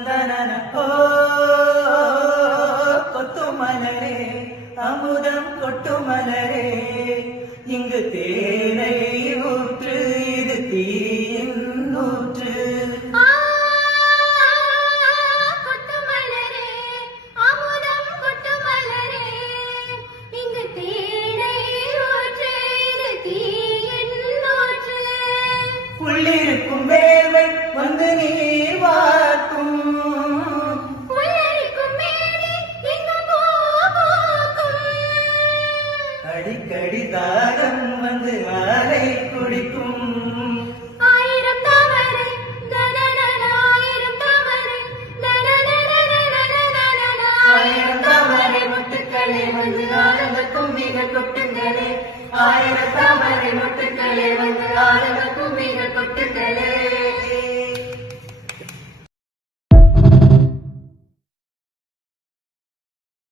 தந்தன ஓ கொத்துமலரே அமுதம் கொட்டுமலரே இங்கு தேனை ஊற்று இது தீயின் ஊற்று உள்ளிருக்கும் வேலை வந்து நீர் வார்க்கும் அடிக்கடி தாகம் வந்து வாழை குடிக்கும் ஆயிரம் தாமரை ஆயிரம் தாமரை முத்துக்களே வந்து ஆனந்த கும்பிகள் கொட்டுங்களே ஆயிரம் தாமரை